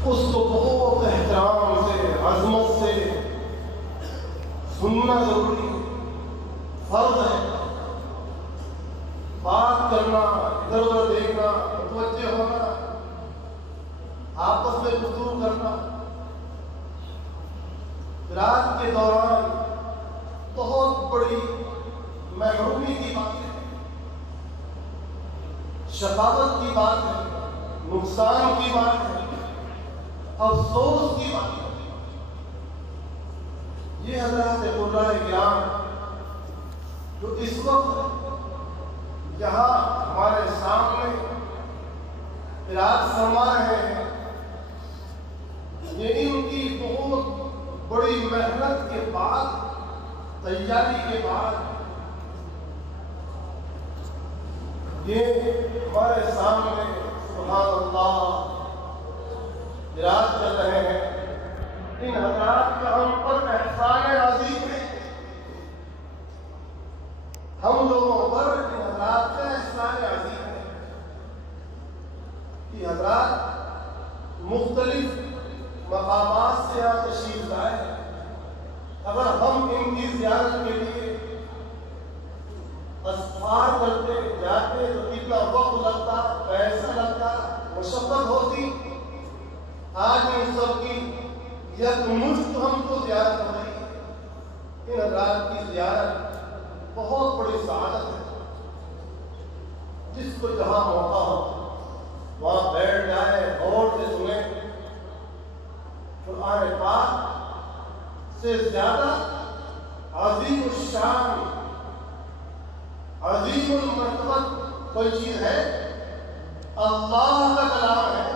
اس کو بہت احترام سے، عظمت سے سننا ضروری ہے، فرض ہے۔ بات کرنا، ادھر ادھر دیکھنا، متوجہ ہونا، آپس میں گفتگو کرنا رات کے دوران بہت بڑی محرومی کی بات ہے، شقاوت کی بات ہے، نقصان کی بات ہے، افسوس کی بات ہے۔ یہ حضرات قرآن کرام جو اس وقت یہاں ہمارے سامنے قرات فرما رہے ہیں، یہ ان کی بہت بڑی محنت کے بعد، تیاری کے بعد یہ ہمارے سامنے سبحان اللہ قرات کر رہے ہیں۔ ان حضرات کا ہم پر احسان عظیم ہے، ہم لوگوں پر ان حضرات کا احسان عظیم ہے کہ حضرات مختلف مقامات سے یہاں تشریف لائے ہیں۔ اگر ہم ان کی زیارت کے لیے اسفار کرتے جاتے تو کتنا وقت لگتا، پیسہ لگتا، مشقت ہوتی۔ آج ان سب کی یک مشت ہم کو زیارت ہو رہی ہے۔ ان حضرات کی زیارت بہت بڑی سعادت ہے۔ جس کو جہاں موقع ہو وہاں بیٹھ جائے، غور سے سنیں۔ قرآن پاک سے زیادہ عظیم الشان، عظیم المرتبت کوئی چیز ہے؟ اللہ کا کلام ہے۔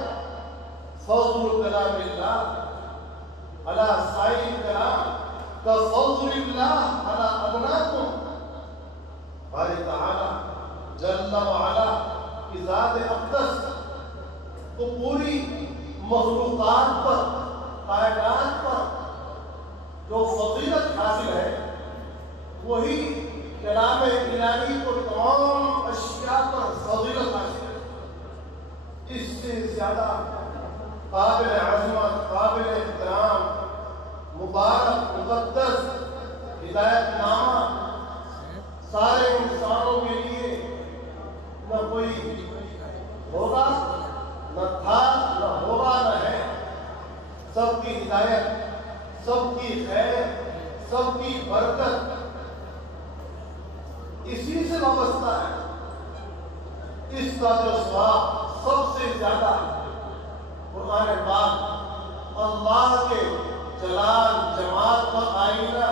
فضل کلام اللہ علی سائر کلام کفضل اللہ علی ادناکم۔ باری تعالی جل وعلا کی ذات اقدس تو پوری مخلوقات پر، کائنات پر جو فضیلت حاصل ہے، وہی کلام الہی کو تمام اشیاء پر فضیلت حاصل ہے۔ اس سے زیادہ قابل عظمت، قابل احترام، مبارک، مقدس، ہدایت نامہ سارے انسانوں کے لیے نہ کوئی ہوگا، نہ تھا، نہ ہوگا، نہ ہے۔ سب کی ہدایت، سب کی خیر، سب کی برکت اسی سے وابستہ ہے۔ اس کا جو ثواب سب سے زیادہ قرآن پاک اللہ کے جلال جمال کا آئینہ،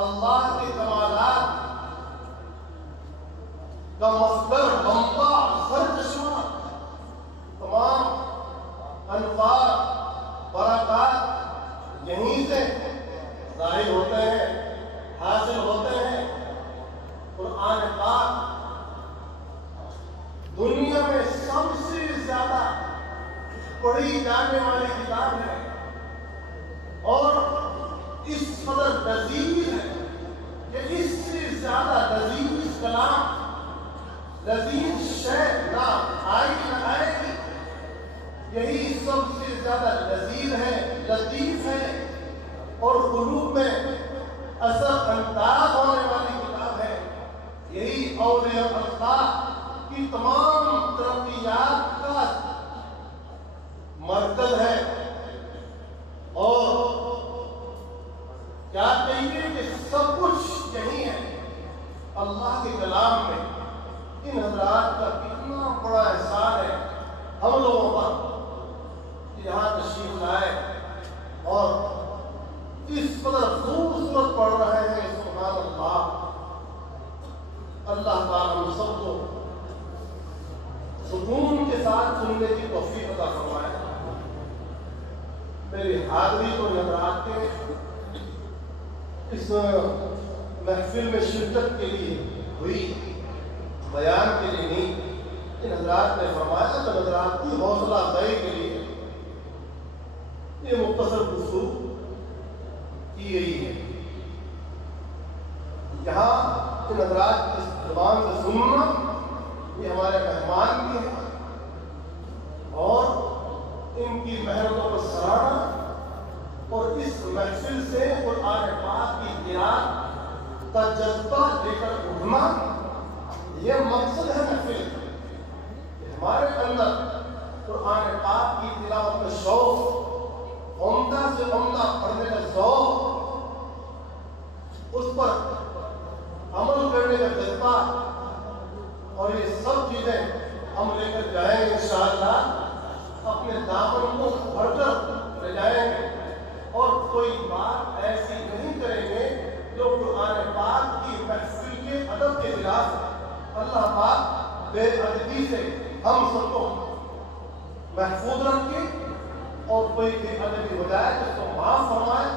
اللہ کے کمالات کا مصدر، منبع، سرچشمہ، تمام انوار، برکات یہیں سے ظاہر ہوتے ہیں، حاصل ہوتے ہیں۔ قرآن پاک دنیا میں سب سے زیادہ پڑھی جانے والی کتاب ہے، اور اس قدر لذیذ ہے کہ اس سے زیادہ لذیذ کلام، لذیذ شے نہ آئی نہ آئے گی۔ یہی سب سے زیادہ لذیذ ہے، لطیف ہے، اور قلوب میں اثر انداز ہونے والی کتاب ہے۔ یہی اولیاء اللہ کی تمام ترقیات کا مرکز ہے۔ اور کیا کہیے کہ سب کچھ یہی ہے اللہ کے کلام میں۔ ان حضرات کا کتنا بڑا احسان ہے ہم لوگوں پر کہ یہاں تشریف لائے اور اس قدر خوبصورت پڑھ رہے ہیں۔ سبحان اللہ۔ اللہ تعالیٰ ہم سب کو سکون کے ساتھ سننے کی توفیق عطا فرمائے۔ میری حاضری تو حضرات کے اس محفل میں شرکت کے لیے ہوئی، بیان کے لیے نہیں۔ ان حضرات نے فرمایا تو حضرات کی حوصلہ افزائی کے لیے یہ مختصر گفتگو کی گئی ہے۔ یہاں ان حضرات کی زبان سے سننا یہ ہمارے مہمان بھی ہیں، اور ان کی محنتوں کو سراہنا اور اس محفل سے قرآن پاک کی قرأت کا جذبہ لے کر اٹھنا، یہ مقصد ہے محفل کہ ہمارے اندر قرآن پاک کی تلاوت کا شوق، عمدہ سے عمدہ پڑھنے کا ذوق، اس پر عمل کرنے کا جذبہ، اور یہ سب چیزیں ہم لے کر جائیں گے انشاءاللہ، اپنے دامن کو بھر کر لے جائیں گے، اور کوئی بات ایسی نہیں کریں گے جو قرآن پاک کی محفل کے ادب کے خلاف ہے۔ اللہ پاک بے ادبی سے ہم سب کو محفوظ رکھے، اور کوئی بے ادبی ہو جائے تو اس کو معاف فرمائے،